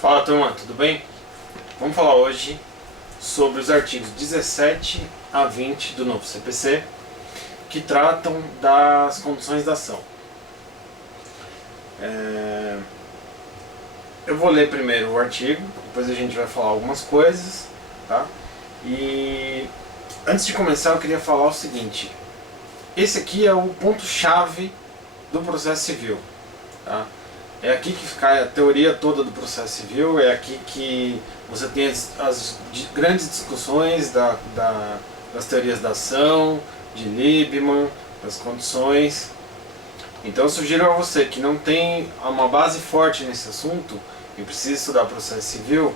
Fala, turma, tudo bem? Vamos falar hoje sobre os artigos 17 a 20 do novo CPC, que tratam das condições da ação. Eu vou ler primeiro o artigo, depois a gente vai falar algumas coisas, tá? E antes de começar eu queria falar o seguinte: esse aqui é o ponto-chave do processo civil, tá? É aqui que fica a teoria toda do processo civil, é aqui que você tem as grandes discussões das teorias da ação, de Liebman, das condições. Então eu sugiro a você que não tem uma base forte nesse assunto e precisa estudar processo civil,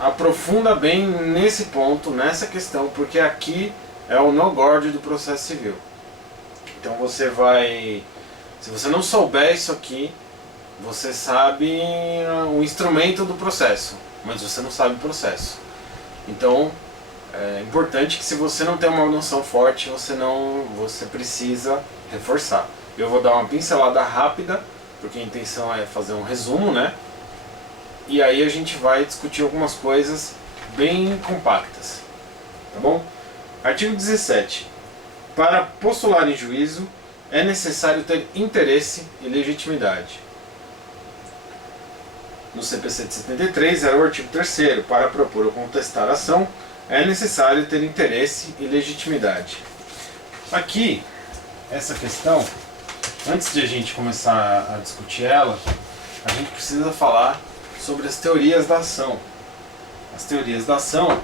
aprofunda bem nesse ponto, nessa questão, porque aqui é o no-gord do processo civil. Então você vai... Se você não souber isso aqui, você sabe o instrumento do processo, mas você não sabe o processo. Então é importante que, se você não tem uma noção forte, você precisa reforçar. Eu vou dar uma pincelada rápida, porque a intenção é fazer um resumo, né? E aí a gente vai discutir algumas coisas bem compactas, tá bom? Artigo 17. Para postular em juízo, é necessário ter interesse e legitimidade. No CPC de 73 era o artigo 3º. Para propor ou contestar a ação, é necessário ter interesse e legitimidade. Aqui, essa questão, antes de a gente começar a discutir ela, a gente precisa falar sobre as teorias da ação. As teorias da ação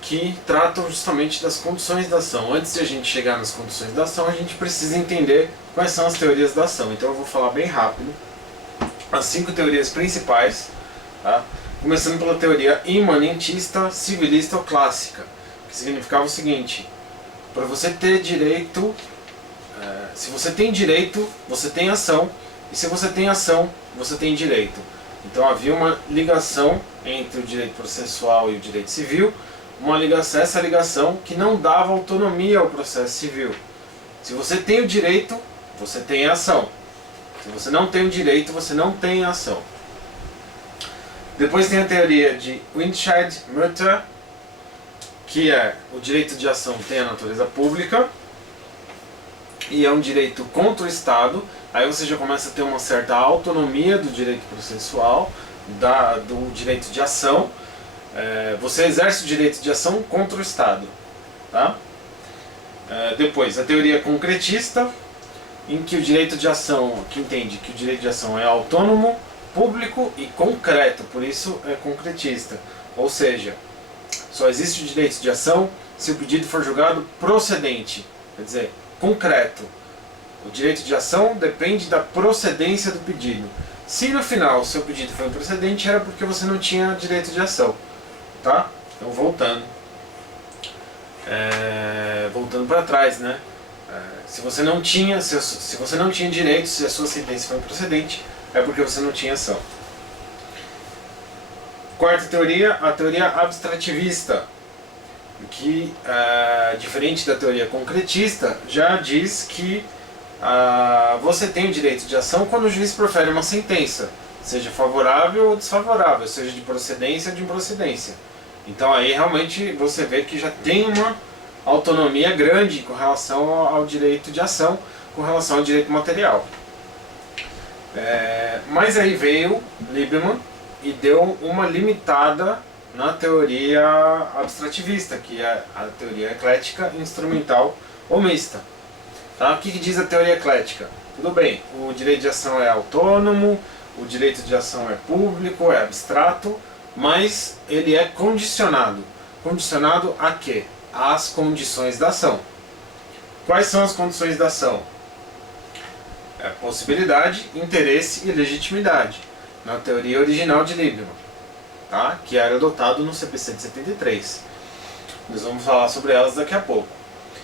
que tratam justamente das condições da ação. Antes de a gente chegar nas condições da ação, a gente precisa entender quais são as teorias da ação. Então eu vou falar bem rápido as 5 teorias principais, tá? Começando pela teoria imanentista, civilista ou clássica, que significava o seguinte: para você ter direito, se você tem direito, você tem ação, e se você tem ação, você tem direito. Então havia uma ligação entre o direito processual e o direito civil, essa ligação que não dava autonomia ao processo civil. Se você tem o direito, você tem a ação. Se você não tem o direito, você não tem a ação. Depois tem a teoria de Winscheid-Mutter, que é o direito de ação tem a natureza pública e é um direito contra o Estado. Aí você já começa a ter uma certa autonomia do direito processual, do direito de ação. Você exerce o direito de ação contra o Estado, tá? Depois, a teoria concretista, em que o direito de ação, que entende que o direito de ação é autônomo, público e concreto, por isso é concretista. Ou seja, só existe o direito de ação se o pedido for julgado procedente, quer dizer, concreto. O direito de ação depende da procedência do pedido. Se no final o seu pedido foi improcedente, era porque você não tinha direito de ação. Tá? Então voltando para trás, né? Se você não tinha direito, se a sua sentença foi improcedente, é porque você não tinha ação. Quarta teoria, a teoria abstrativista, que diferente da teoria concretista, já diz que você tem o direito de ação quando o juiz profere uma sentença, seja favorável ou desfavorável, seja de procedência ou de improcedência. Então aí realmente você vê que já tem uma autonomia grande com relação ao direito de ação, com relação ao direito material. Mas aí veio Liebman e deu uma limitada na teoria abstrativista, que é a teoria eclética, instrumental ou mista. Tá? O que diz a teoria eclética? Tudo bem, o direito de ação é autônomo, o direito de ação é público, é abstrato, mas ele é condicionado. Condicionado a quê? Às condições da ação. Quais são as condições da ação? Possibilidade, interesse e legitimidade, na teoria original de Liebman, tá? Que era adotado no CPC de 73. Nós vamos falar sobre elas daqui a pouco.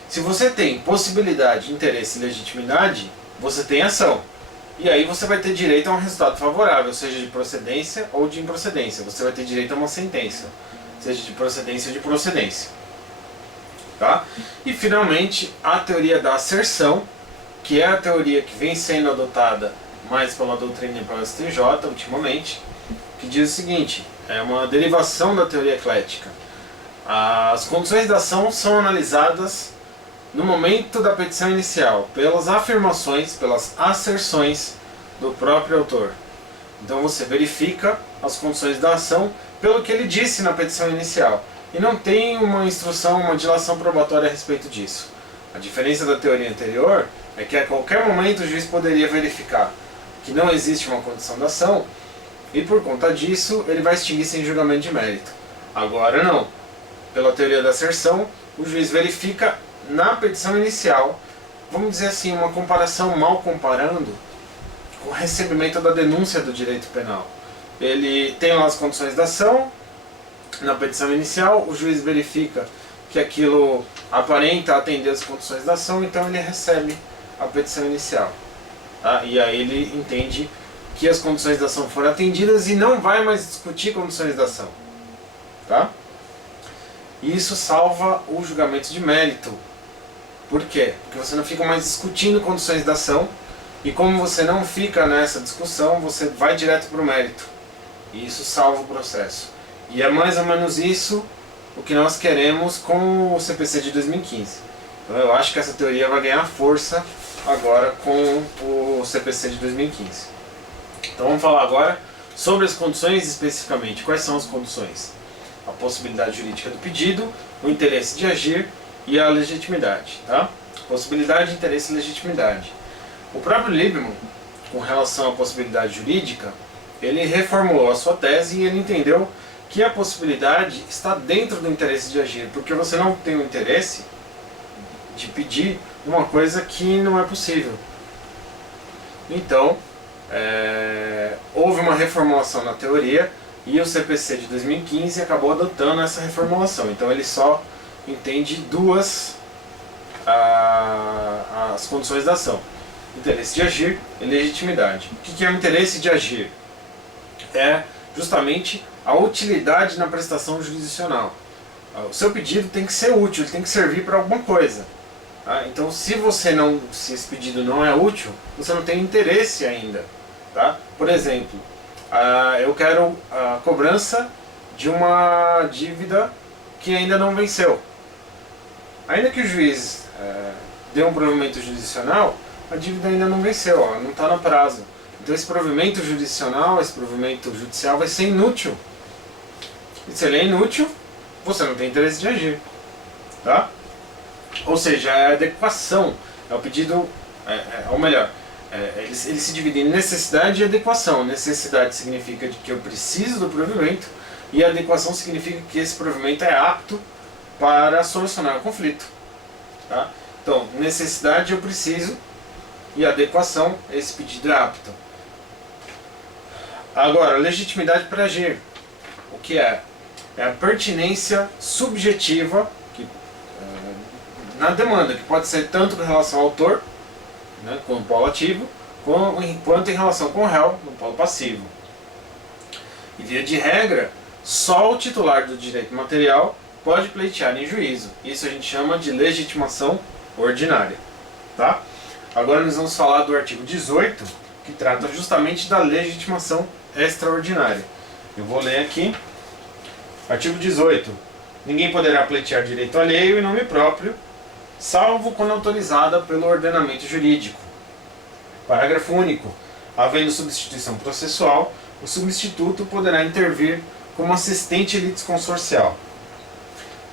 Se você tem possibilidade, interesse e legitimidade, você tem ação. E aí você vai ter direito a um resultado favorável, seja de procedência ou de improcedência. Você vai ter direito a uma sentença, seja de procedência ou de procedência. Tá? E finalmente a teoria da asserção, que é a teoria que vem sendo adotada mais pela doutrina e pela STJ ultimamente, que diz o seguinte: é uma derivação da teoria eclética. As condições da ação são analisadas no momento da petição inicial, pelas afirmações, pelas asserções do próprio autor. Então você verifica as condições da ação pelo que ele disse na petição inicial. E não tem uma instrução, uma dilação probatória a respeito disso. A diferença da teoria anterior é que a qualquer momento o juiz poderia verificar que não existe uma condição da ação e por conta disso ele vai extinguir sem julgamento de mérito. Agora não. Pela teoria da asserção, o juiz verifica na petição inicial, vamos dizer assim, uma comparação mal comparando com o recebimento da denúncia do direito penal. Ele tem lá as condições da ação, na petição inicial, o juiz verifica que aquilo aparenta atender as condições da ação, então ele recebe a petição inicial. Tá? E aí ele entende que as condições da ação foram atendidas e não vai mais discutir condições da ação. Tá? E isso salva o julgamento de mérito. Por quê? Porque você não fica mais discutindo condições da ação e como você não fica nessa discussão, você vai direto para o mérito. E isso salva o processo. E é mais ou menos isso o que nós queremos com o CPC de 2015. Então eu acho que essa teoria vai ganhar força agora com o CPC de 2015. Então vamos falar agora sobre as condições especificamente. Quais são as condições? A possibilidade jurídica do pedido, o interesse de agir e a legitimidade. Tá? Possibilidade, interesse e legitimidade. O próprio Liebman, com relação à possibilidade jurídica, ele reformulou a sua tese e ele entendeu que a possibilidade está dentro do interesse de agir, porque você não tem o interesse de pedir uma coisa que não é possível. Então, houve uma reformulação na teoria e o CPC de 2015 acabou adotando essa reformulação. Então ele só entende duas as condições da ação: interesse de agir e legitimidade. O que é o interesse de agir? É justamente a utilidade na prestação jurisdicional. O seu pedido tem que ser útil, ele tem que servir para alguma coisa. Tá? Então, se esse pedido não é útil, você não tem interesse ainda. Tá? Por exemplo, eu quero a cobrança de uma dívida que ainda não venceu. Ainda que o juiz dê um provimento jurisdicional, a dívida ainda não venceu, não está no prazo. Então esse provimento jurisdicional, esse provimento judicial vai ser inútil. E se ele é inútil, você não tem interesse de agir. Tá? Ou seja, é a adequação, é o pedido, ou melhor, ele se divide em necessidade e adequação. Necessidade significa de que eu preciso do provimento e a adequação significa que esse provimento é apto para solucionar o conflito. Tá? Então, necessidade eu preciso e adequação, esse pedido é apto. Agora, legitimidade para agir. O que é? É a pertinência subjetiva na demanda, que pode ser tanto com relação ao autor, né, com o polo ativo, quanto em relação com o réu, no polo passivo. E via de regra, só o titular do direito material pode pleitear em juízo. Isso a gente chama de legitimação ordinária. Tá? Agora nós vamos falar do artigo 18, que trata justamente da legitimação extraordinária. Eu vou ler aqui. Artigo 18. Ninguém poderá pleitear direito alheio em nome próprio, salvo quando autorizada pelo ordenamento jurídico. Parágrafo único. Havendo substituição processual, o substituto poderá intervir como assistente litisconsorcial.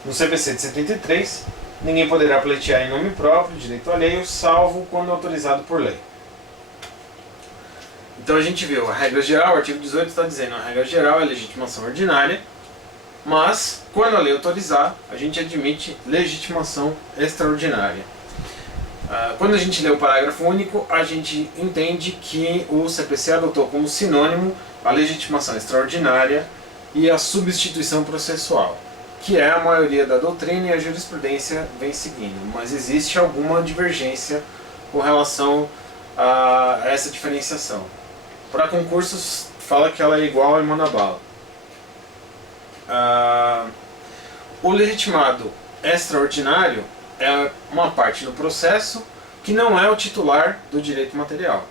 No CPC de 73, ninguém poderá pleitear em nome próprio direito alheio, salvo quando autorizado por lei. Então a gente viu a regra geral, o artigo 18 está dizendo a regra geral é legitimação ordinária, mas quando a lei autorizar, a gente admite legitimação extraordinária. Quando a gente lê o parágrafo único, a gente entende que o CPC adotou como sinônimo a legitimação extraordinária e a substituição processual, que é a maioria da doutrina e a jurisprudência vem seguindo, mas existe alguma divergência com relação a essa diferenciação. Para concursos, fala que ela é igual a mão na bala. O legitimado extraordinário é uma parte do processo que não é o titular do direito material.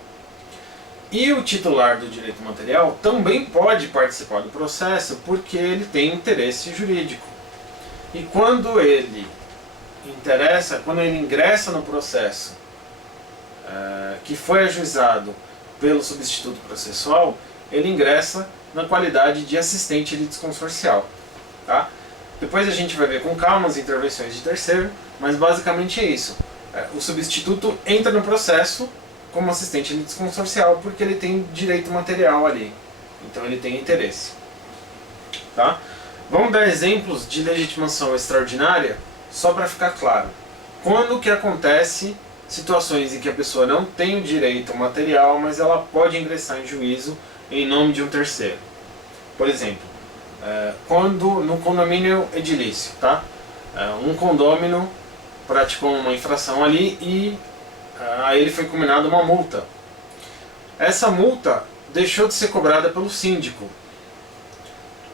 E o titular do direito material também pode participar do processo porque ele tem interesse jurídico. E quando ele ingressa no processo que foi ajuizado pelo substituto processual, ele ingressa na qualidade de assistente litisconsorcial. Tá? Depois a gente vai ver com calma as intervenções de terceiro, mas basicamente é isso. O substituto entra no processo como assistente litisconsorcial porque ele tem direito material ali, então ele tem interesse. Tá? Vamos dar exemplos de legitimação extraordinária, só para ficar claro. Quando que acontece situações em que a pessoa não tem o direito material, mas ela pode ingressar em juízo em nome de um terceiro. Por exemplo, quando no condomínio edilício, tá? Um condômino praticou uma infração ali e a ele foi combinada uma multa. Essa multa deixou de ser cobrada pelo síndico.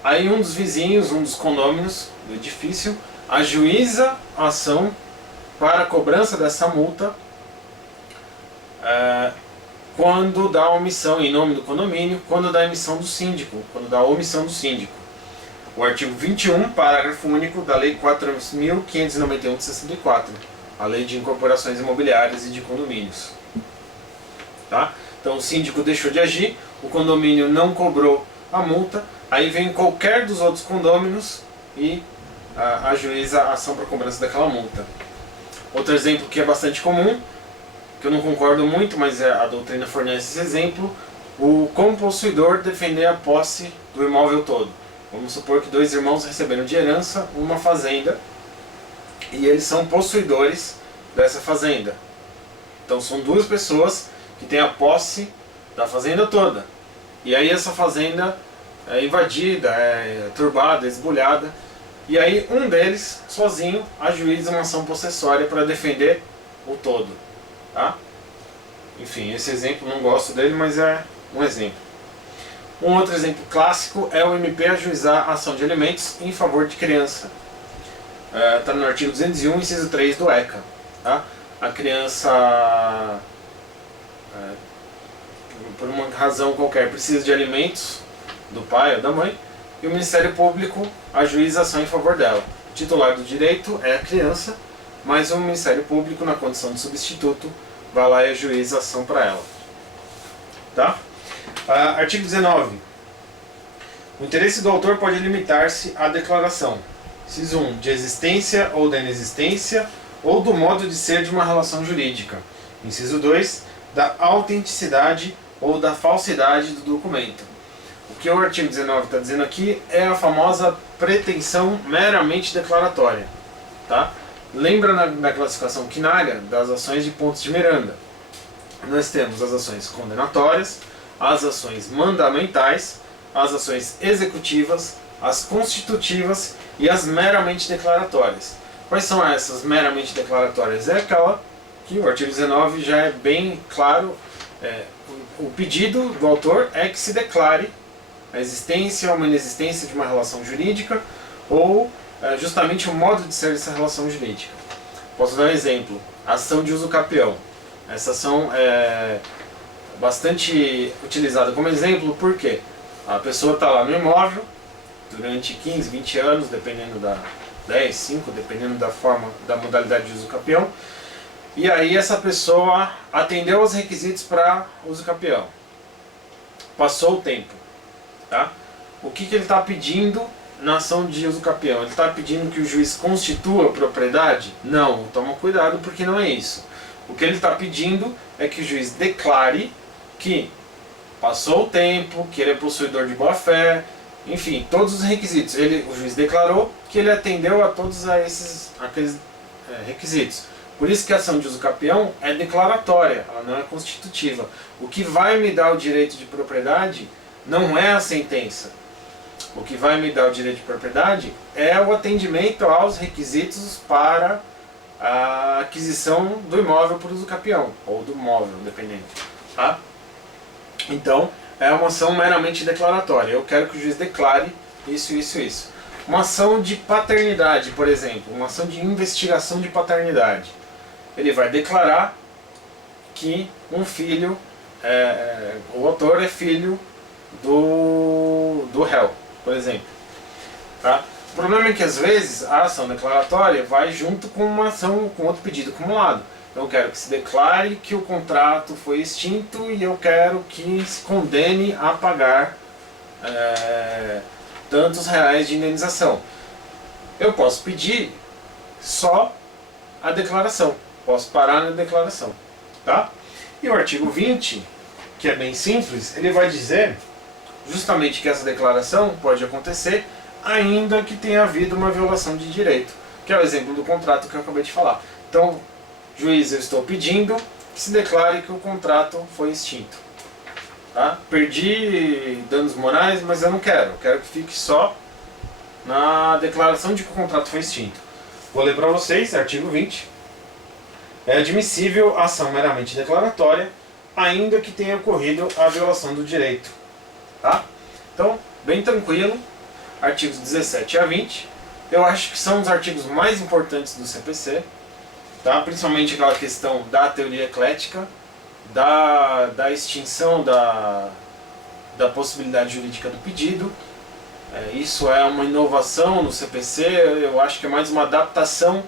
Aí um dos vizinhos, um dos condôminos do edifício, ajuiza a ação para a cobrança dessa multa quando dá omissão em nome do condomínio, quando dá emissão do síndico, quando dá omissão do síndico. O artigo 21, parágrafo único da Lei 4.591 de 64, a Lei de Incorporações Imobiliárias e de Condomínios. Tá? Então o síndico deixou de agir, o condomínio não cobrou a multa, aí vem qualquer dos outros condôminos e ajuiza a ação para cobrança daquela multa. Outro exemplo que é bastante comum, que eu não concordo muito, mas a doutrina fornece esse exemplo, o compossuidor defender a posse do imóvel todo. Vamos supor que dois irmãos receberam de herança uma fazenda e eles são possuidores dessa fazenda. Então são duas pessoas que têm a posse da fazenda toda. E aí essa fazenda é invadida, é turbada, é esbulhada. E aí um deles, sozinho, ajuiza uma ação possessória para defender o todo. Tá? Enfim, esse exemplo não gosto dele, mas é um exemplo. Um outro exemplo clássico é o MP ajuizar a ação de alimentos em favor de criança. Está no artigo 201, inciso 3 do ECA. Tá? A criança, por uma razão qualquer, precisa de alimentos do pai ou da mãe, e o Ministério Público ajuiza a ação em favor dela. O titular do direito é a criança, mas o Ministério Público, na condição de substituto, vai lá e ajuiza a ação para ela. Tá? Artigo 19. O interesse do autor pode limitar-se à declaração, inciso 1, de existência ou da inexistência ou do modo de ser de uma relação jurídica. Inciso 2, da autenticidade ou da falsidade do documento. O que o artigo 19 está dizendo aqui é a famosa pretensão meramente declaratória. Tá? Lembra na classificação quinária das ações de pontos de Miranda. Nós temos as ações condenatórias, as ações mandamentais, as ações executivas, as constitutivas e as meramente declaratórias. Quais são essas meramente declaratórias? É aquela que o artigo 19 já é bem claro. O pedido do autor é que se declare a existência ou uma inexistência de uma relação jurídica ou justamente o modo de ser dessa relação jurídica. Posso dar um exemplo. Ação de uso capião. Essa ação é bastante utilizada como exemplo porque a pessoa está lá no imóvel durante 15, 20 anos, dependendo da 10, 5, dependendo da forma, da modalidade de uso capião. E aí essa pessoa atendeu aos requisitos para uso capião. Passou o tempo. Tá? O que ele está pedindo na ação de uso capião? Ele está pedindo que o juiz constitua a propriedade? Não, toma cuidado porque não é isso. O que ele está pedindo é que o juiz declare que passou o tempo, que ele é possuidor de boa-fé, enfim, todos os requisitos. O juiz declarou que ele atendeu a todos aqueles requisitos. Por isso que a ação de uso capião é declaratória, ela não é constitutiva. O que vai me dar o direito de propriedade não é a sentença. O que vai me dar o direito de propriedade é o atendimento aos requisitos para a aquisição do imóvel por uso capião, ou do móvel, dependendo. Tá? Então, é uma ação meramente declaratória. Eu quero que o juiz declare isso, isso, isso. Uma ação de paternidade, por exemplo, uma ação de investigação de paternidade. Ele vai declarar que um filho o autor é filho do réu, por exemplo. Tá? O problema é que às vezes a ação declaratória vai junto com uma ação, com outro pedido acumulado. Então eu quero que se declare que o contrato foi extinto e eu quero que se condene a pagar tantos reais de indenização. Eu posso pedir só a declaração, posso parar na declaração. Tá? E o artigo 20, que é bem simples, ele vai dizer justamente que essa declaração pode acontecer ainda que tenha havido uma violação de direito, que é o exemplo do contrato que eu acabei de falar. Então, juiz, eu estou pedindo que se declare que o contrato foi extinto. Tá? Perdi danos morais, mas eu quero que fique só na declaração de que o contrato foi extinto. Vou ler para vocês, artigo 20. É admissível a ação meramente declaratória, ainda que tenha ocorrido a violação do direito. Tá? Então, bem tranquilo, artigos 17 a 20. Eu acho que são os artigos mais importantes do CPC, tá? Principalmente aquela questão da teoria eclética, da extinção da possibilidade jurídica do pedido. Isso é uma inovação no CPC, eu acho que é mais uma adaptação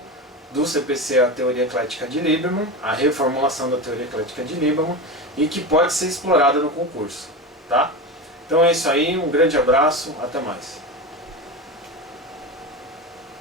do CPC à teoria eclética de Lieberman, a reformulação da teoria eclética de Lieberman, e que pode ser explorada no concurso. Tá? Então é isso aí, um grande abraço, até mais.